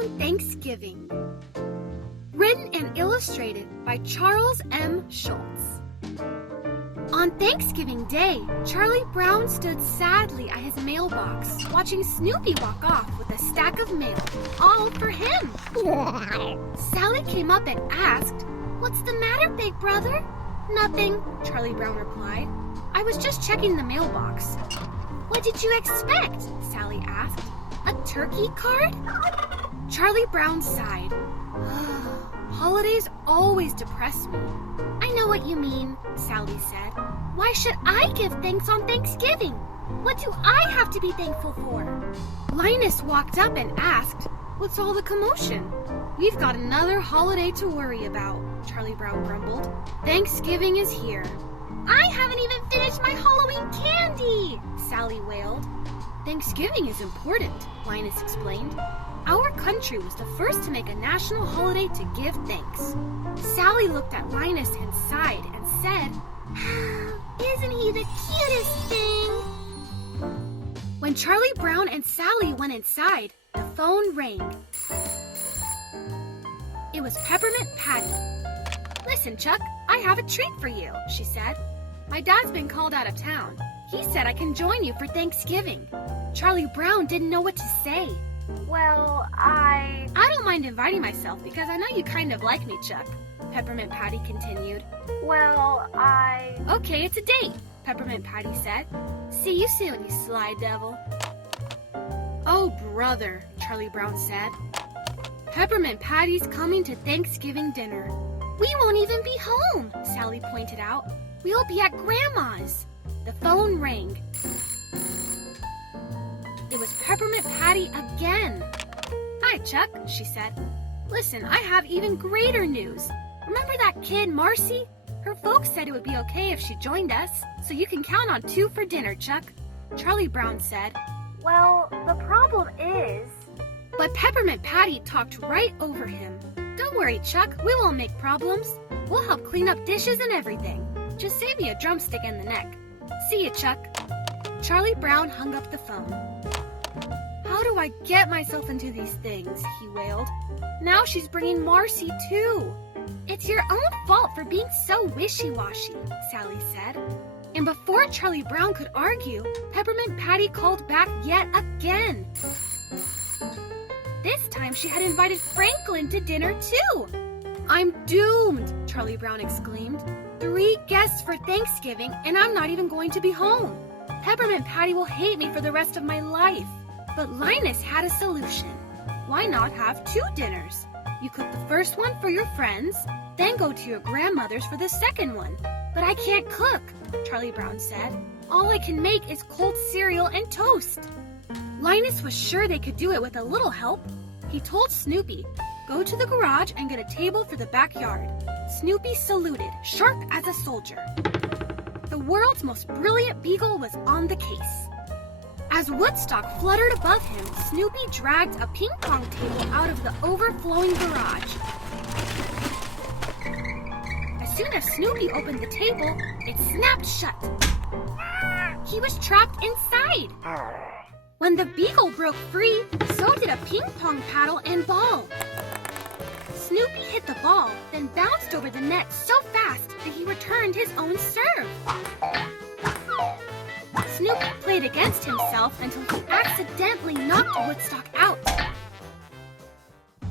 Around Thanksgiving. Written and illustrated by Charles M. Schulz. On Thanksgiving Day, Charlie Brown stood sadly at his mailbox, watching Snoopy walk off with a stack of mail, all for him. Sally came up and asked, "What's the matter, big brother?" "Nothing," Charlie Brown replied. "I was just checking the mailbox." "What did you expect?" Sally asked. "A turkey card?" Charlie Brown sighed. "Holidays always depress me." "I know what you mean," Sally said. "Why should I give thanks on Thanksgiving? What do I have to be thankful for?" Linus walked up and asked, "What's all the commotion?" "We've got another holiday to worry about," Charlie Brown grumbled. "Thanksgiving is here." "I haven't even finished my Halloween candy," Sally wailed. "Thanksgiving is important," Linus explained. "Our country was the first to make a national holiday to give thanks." Sally looked at Linus and sighed and said, "Isn't he the cutest thing?" When Charlie Brown and Sally went inside, the phone rang. It was Peppermint Patty. "Listen, Chuck, I have a treat for you," she said. "My dad's been called out of town. He said I can join you for Thanksgiving." Charlie Brown didn't know what to say. "Well, I don't mind inviting myself because I know you kind of like me, Chuck," Peppermint Patty continued. "Well, Okay, it's a date," Peppermint Patty said. "See you soon, you sly devil." "Oh, brother," Charlie Brown said. "Peppermint Patty's coming to Thanksgiving dinner." "We won't even be home," Sally pointed out. "We'll be at Grandma's." The phone rang. It was Peppermint Patty again. "Hi, Chuck," she said. "Listen, I have even greater news. Remember that kid, Marcy? Her folks said it would be okay if she joined us, so you can count on 2 for dinner, Chuck." Charlie Brown said, "Well, the problem is..." But Peppermint Patty talked right over him. "Don't worry, Chuck, we won't make problems. We'll help clean up dishes and everything. Just save me a drumstick in the neck. See you, Chuck." Charlie Brown hung up the phone. "How do I get myself into these things?" he wailed. "Now she's bringing Marcy, too." "It's your own fault for being so wishy-washy," Sally said. And before Charlie Brown could argue, Peppermint Patty called back yet again. This time she had invited Franklin to dinner, too. "I'm doomed," Charlie Brown exclaimed. 3 guests for Thanksgiving, and I'm not even going to be home. Peppermint Patty will hate me for the rest of my life. But Linus had a solution. Why not have 2 dinners? You cook the first one for your friends, then go to your grandmother's for the second one. "But I can't cook," Charlie Brown said. "All I can make is cold cereal and toast." Linus was sure they could do it with a little help. He told Snoopy, "Go to the garage and get a table for the backyard." Snoopy saluted, sharp as a soldier. The world's most brilliant beagle was on the case. As Woodstock fluttered above him, Snoopy dragged a ping-pong table out of the overflowing garage. As soon as Snoopy opened the table, it snapped shut. He was trapped inside. When the beagle broke free, so did a ping-pong paddle and ball. Snoopy hit the ball, then bounced over the net so fast that he returned his own serve. Snoopy played against himself until he accidentally knocked Woodstock out.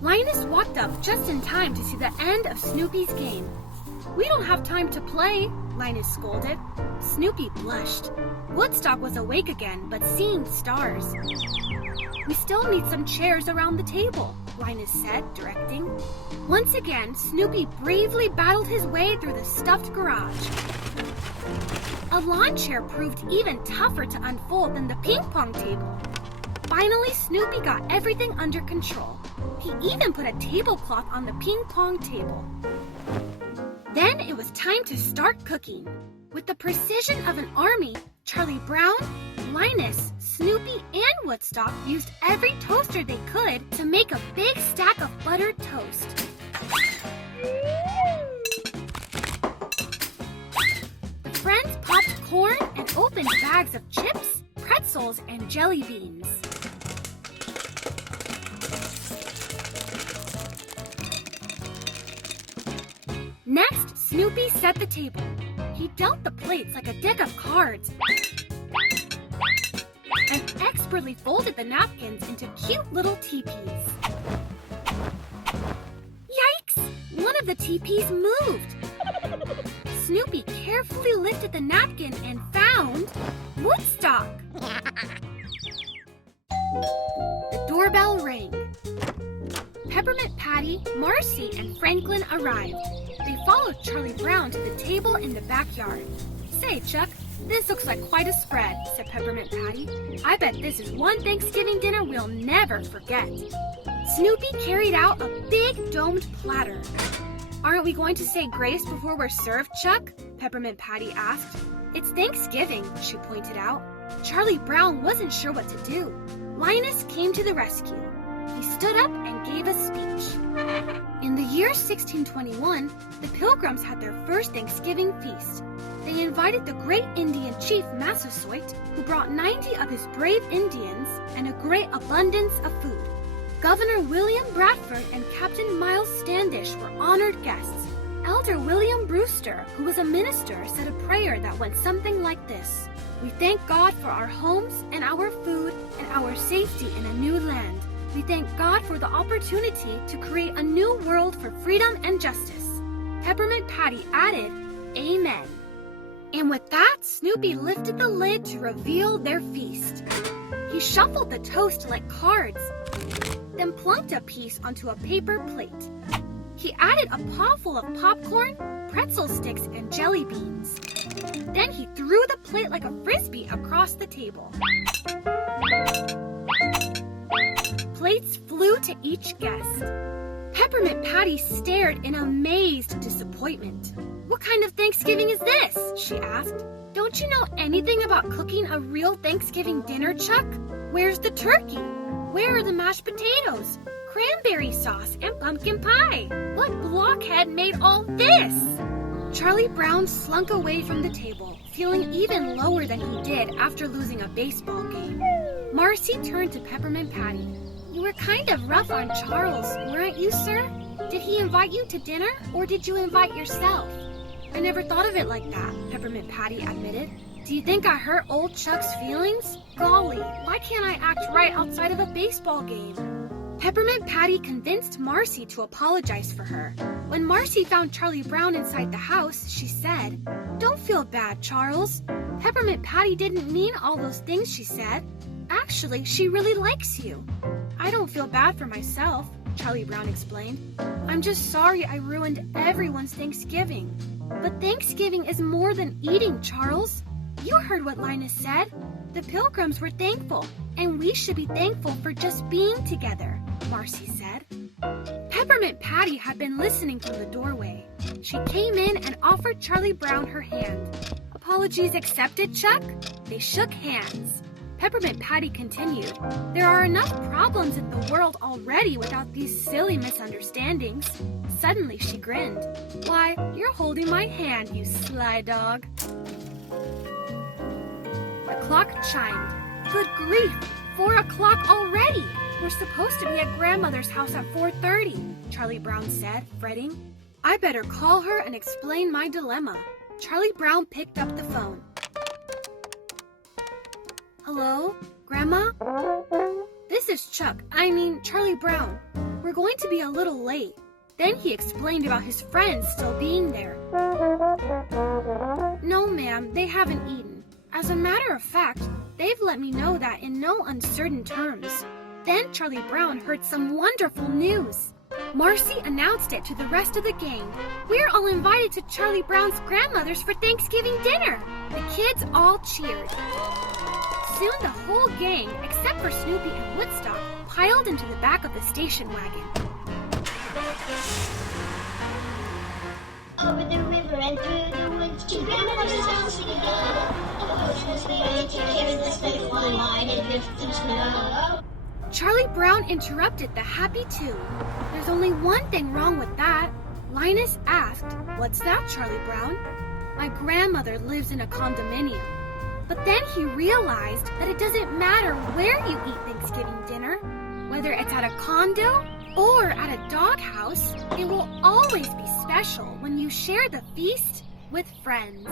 Linus walked up just in time to see the end of Snoopy's game. "We don't have time to play," Linus scolded. Snoopy blushed. Woodstock was awake again, but seeing stars. "We still need some chairs around the table," Linus said, directing. Once again, Snoopy bravely battled his way through the stuffed garage. A lawn chair proved even tougher to unfold than the ping-pong table. Finally, Snoopy got everything under control. He even put a tablecloth on the ping-pong table. Then it was time to start cooking. With the precision of an army, Charlie Brown, Linus, Snoopy, and Woodstock used every toaster they could to make a big stack of buttered toast. The friends popped corn and opened bags of chips, pretzels, and jelly beans. Next, Snoopy set the table. He dealt the plates like a deck of cards and expertly folded the napkins into cute little teepees. Yikes! One of the teepees moved. Snoopy carefully lifted the napkin and found Woodstock. The doorbell rang. Peppermint Patty, Marcy, and Franklin arrived. They followed Charlie Brown to the table in the backyard. Say, Chuck, this looks like quite a spread, said Peppermint Patty. I bet this is one Thanksgiving dinner we'll never forget. Snoopy carried out a big domed platter. Aren't we going to say grace before we're served, Chuck? Peppermint Patty asked. It's Thanksgiving, she pointed out. Charlie Brown wasn't sure what to do. Linus came to the rescue. He stood up and gave a speech. In the year 1621, the Pilgrims had their first Thanksgiving feast. They invited the great Indian chief Massasoit, who brought 90 of his brave Indians and a great abundance of food. Governor William Bradford and Captain Miles Standish were honored guests. Elder William Brewster, who was a minister, said a prayer that went something like this. We thank God for our homes and our food and our safety in a new land. We thank God for the opportunity to create a new world for freedom and justice. Peppermint Patty added, Amen. And with that, Snoopy lifted the lid to reveal their feast. He shuffled the toast like cards, then plunked a piece onto a paper plate. He added a pawful of popcorn, pretzel sticks, and jelly beans. Then he threw the plate like a frisbee across the table. Plates flew to each guest. Peppermint Patty stared in amazed disappointment. What kind of Thanksgiving is this? She asked. Don't you know anything about cooking a real Thanksgiving dinner, Chuck? Where's the turkey? Where are the mashed potatoes, cranberry sauce, and pumpkin pie? What blockhead made all this? Charlie Brown slunk away from the table, feeling even lower than he did after losing a baseball game. Marcy turned to Peppermint Patty. You were kind of rough on Charles, weren't you, sir? Did he invite you to dinner, or did you invite yourself? I never thought of it like that, Peppermint Patty admitted. Do you think I hurt old Chuck's feelings? Golly, why can't I act right outside of a baseball game? Peppermint Patty convinced Marcy to apologize for her. When Marcy found Charlie Brown inside the house, she said, Don't feel bad, Charles. Peppermint Patty didn't mean all those things she said. Actually, she really likes you. I don't feel bad for myself, Charlie Brown explained. I'm just sorry I ruined everyone's Thanksgiving. But Thanksgiving is more than eating, Charles. You heard what Linus said. The Pilgrims were thankful, and we should be thankful for just being together, Marcy said. Peppermint Patty had been listening from the doorway. She came in and offered Charlie Brown her hand. Apologies accepted, Chuck? They shook hands. Peppermint Patty continued, There are enough problems in the world already without these silly misunderstandings. Suddenly she grinned. Why, you're holding my hand, you sly dog. The clock chimed. Good grief, 4 o'clock already. We're supposed to be at Grandmother's house at 4:30, Charlie Brown said, fretting. I better call her and explain my dilemma. Charlie Brown picked up the phone. Hello, Grandma? This is Charlie Brown. We're going to be a little late. Then he explained about his friends still being there. No, ma'am, they haven't eaten. As a matter of fact, they've let me know that in no uncertain terms. Then Charlie Brown heard some wonderful news. Marcy announced it to the rest of the gang. We're all invited to Charlie Brown's grandmother's for Thanksgiving dinner. The kids all cheered. Soon the whole gang, except for Snoopy and Woodstock, piled into the back of the station wagon. Over the river and through the woods to Grandmother's house we go. Oceans we wait to carry the sleigh one line and drift in snow. Charlie Brown interrupted the happy tune. There's only one thing wrong with that. Linus asked, What's that, Charlie Brown? My grandmother lives in a condominium. But then he realized that it doesn't matter where you eat Thanksgiving dinner, whether it's at a condo or at a doghouse, it will always be special when you share the feast with friends.